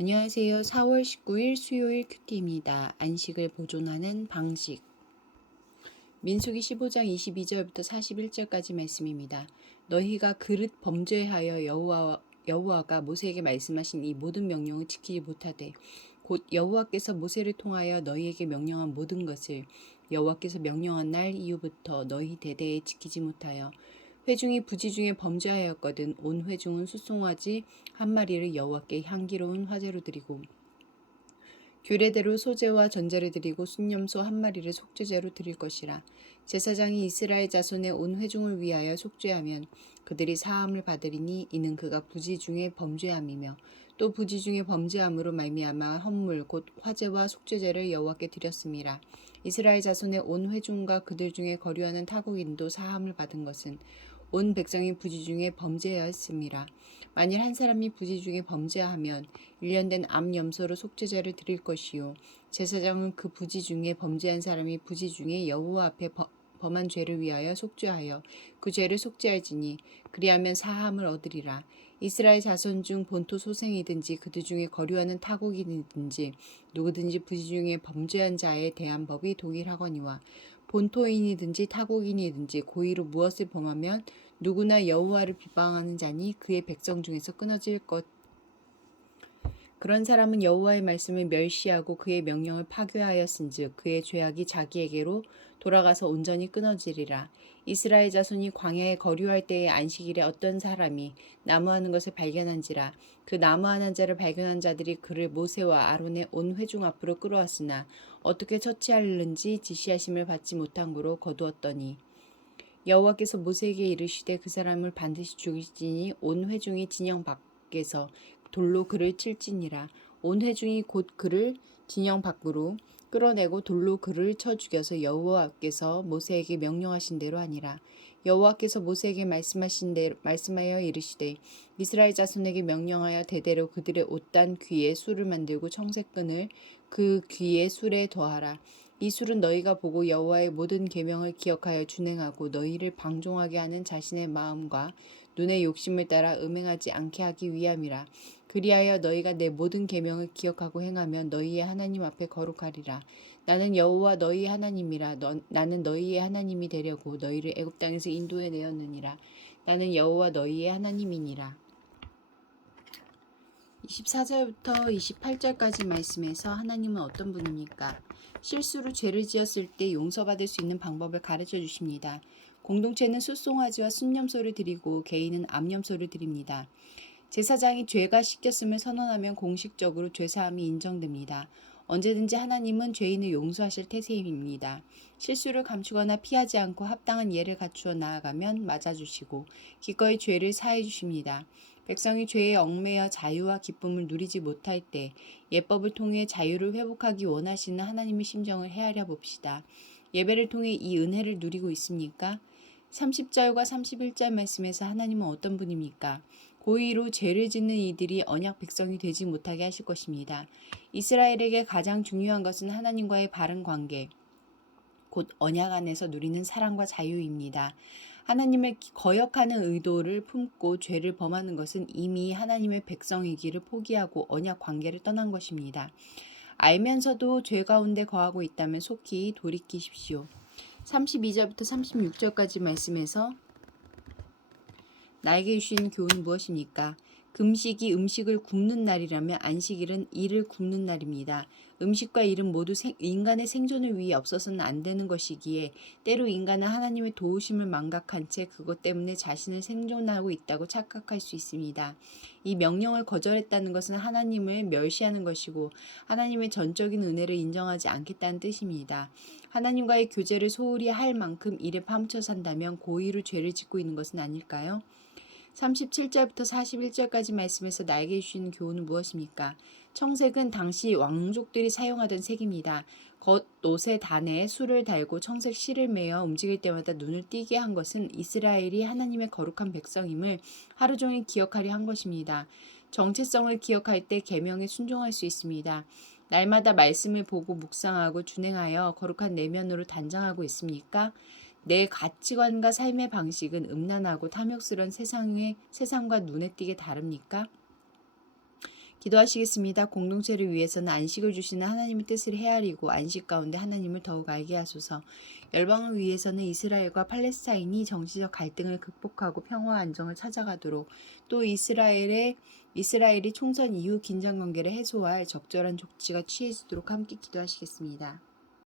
안녕하세요. 4월 19일 수요일 큐티입니다. 안식을 보존하는 방식. 민수기 15장 22절부터 41절까지 말씀입니다. 너희가 그릇 범죄하여 여호와가 모세에게 말씀하신 이 모든 명령을 지키지 못하되 곧 여호와께서 모세를 통하여 너희에게 명령한 모든 것을 여호와께서 명령한 날 이후부터 너희 대대에 지키지 못하여 회중이 부지 중에 범죄하였거든 온 회중은 수송아지 한 마리를 여호와께 향기로운 화제로 드리고 규례대로 소제와 전제를 드리고 순념소 한 마리를 속죄제로 드릴 것이라. 제사장이 이스라엘 자손의 온 회중을 위하여 속죄하면 그들이 사함을 받으리니 이는 그가 부지 중에 범죄함이며 또 부지 중에 범죄함으로 말미암아 헌물 곧 화제와 속죄제를 여호와께 드렸음이라. 이스라엘 자손의 온 회중과 그들 중에 거류하는 타국인도 사함을 받은 것은 온 백성이 부지 중에 범죄하였음이라. 만일 한 사람이 부지 중에 범죄하면 1년 된 암 염소로 속죄제를 드릴 것이요 제사장은 그 부지 중에 범죄한 사람이 부지 중에 여호와 앞에 범한 죄를 위하여 속죄하여 그 죄를 속죄할지니 그리하면 사함을 얻으리라. 이스라엘 자손 중 본토 소생이든지 그들 중에 거류하는 타국인이든지 누구든지 부지 중에 범죄한 자에 대한 법이 동일하거니와 본토인이든지 타국인이든지 고의로 무엇을 범하면 누구나 여호와를 비방하는 자니 그의 백성 중에서 끊어질 것. 그런 사람은 여호와의 말씀을 멸시하고 그의 명령을 파괴하였은즉 그의 죄악이 자기에게로 돌아가서 온전히 끊어지리라. 이스라엘 자손이 광야에 거류할 때의 안식일에 어떤 사람이 나무하는 것을 발견한지라. 그 나무하는 자를 발견한 자들이 그를 모세와 아론의 온 회중 앞으로 끌어왔으나 어떻게 처치하는지 지시하심을 받지 못한 고로 거두었더니 여호와께서 모세에게 이르시되 그 사람을 반드시 죽일지니 온 회중이 진영 밖에서 돌로 그를 칠지니라. 온 회중이 곧 그를 진영 밖으로 끌어내고 돌로 그를 쳐 죽여서 여호와께서 모세에게 명령하신 대로 하니라. 여호와께서 모세에게 말씀하여 이르시되 이스라엘 자손에게 명령하여 대대로 그들의 옷단 귀에 술을 만들고 청색끈을 그 귀에 술에 더하라. 이 술은 너희가 보고 여호와의 모든 계명을 기억하여 준행하고 너희를 방종하게 하는 자신의 마음과 눈의 욕심을 따라 음행하지 않게 하기 위함이라. 그리하여 너희가 내 모든 계명을 기억하고 행하면 너희의 하나님 앞에 거룩하리라. 나는 여호와 너희 하나님이라. 나는 너희의 하나님이 되려고 너희를 애굽 땅에서 인도해 내었느니라. 나는 여호와 너희의 하나님이니라. 24절부터 28절까지 말씀에서 하나님은 어떤 분입니까? 실수로 죄를 지었을 때 용서받을 수 있는 방법을 가르쳐 주십니다. 공동체는 숫송아지와 순념소를 드리고 개인은 암염소를 드립니다. 제사장이 죄가 씻겼음을 선언하면 공식적으로 죄사함이 인정됩니다. 언제든지 하나님은 죄인을 용서하실 태세입니다. 실수를 감추거나 피하지 않고 합당한 예를 갖추어 나아가면 맞아주시고 기꺼이 죄를 사해 주십니다. 백성이 죄에 얽매여 자유와 기쁨을 누리지 못할 때 예법을 통해 자유를 회복하기 원하시는 하나님의 심정을 헤아려 봅시다. 예배를 통해 이 은혜를 누리고 있습니까? 30절과 31절 말씀에서 하나님은 어떤 분입니까? 고의로 죄를 짓는 이들이 언약 백성이 되지 못하게 하실 것입니다. 이스라엘에게 가장 중요한 것은 하나님과의 바른 관계, 곧 언약 안에서 누리는 사랑과 자유입니다. 하나님을 거역하는 의도를 품고 죄를 범하는 것은 이미 하나님의 백성이기를 포기하고 언약 관계를 떠난 것입니다. 알면서도 죄 가운데 거하고 있다면 속히 돌이키십시오. 32절부터 36절까지 말씀에서 나에게 주신 교훈은 무엇입니까? 금식이 음식을 굽는 날이라면 안식일은 이를 굽는 날입니다. 음식과 일은 모두 인간의 생존을 위해 없어서는 안 되는 것이기에 때로 인간은 하나님의 도우심을 망각한 채 그것 때문에 자신을 생존하고 있다고 착각할 수 있습니다. 이 명령을 거절했다는 것은 하나님을 멸시하는 것이고 하나님의 전적인 은혜를 인정하지 않겠다는 뜻입니다. 하나님과의 교제를 소홀히 할 만큼 일에 파묻혀 산다면 고의로 죄를 짓고 있는 것은 아닐까요? 37절부터 41절까지 말씀에서 나에게 주시는 교훈은 무엇입니까? 청색은 당시 왕족들이 사용하던 색입니다. 겉옷의 단에 술을 달고 청색 실을 매어 움직일 때마다 눈을 띄게 한 것은 이스라엘이 하나님의 거룩한 백성임을 하루 종일 기억하려 한 것입니다. 정체성을 기억할 때 계명에 순종할 수 있습니다. 날마다 말씀을 보고 묵상하고 준행하여 거룩한 내면으로 단장하고 있습니까? 내 가치관과 삶의 방식은 음란하고 탐욕스러운 세상과 눈에 띄게 다릅니까? 기도하시겠습니다. 공동체를 위해서는 안식을 주시는 하나님의 뜻을 헤아리고 안식 가운데 하나님을 더욱 알게 하소서. 열방을 위해서는 이스라엘과 팔레스타인이 정치적 갈등을 극복하고 평화와 안정을 찾아가도록, 또 이스라엘이 총선 이후 긴장 관계를 해소할 적절한 조치가 취해지도록 함께 기도하시겠습니다.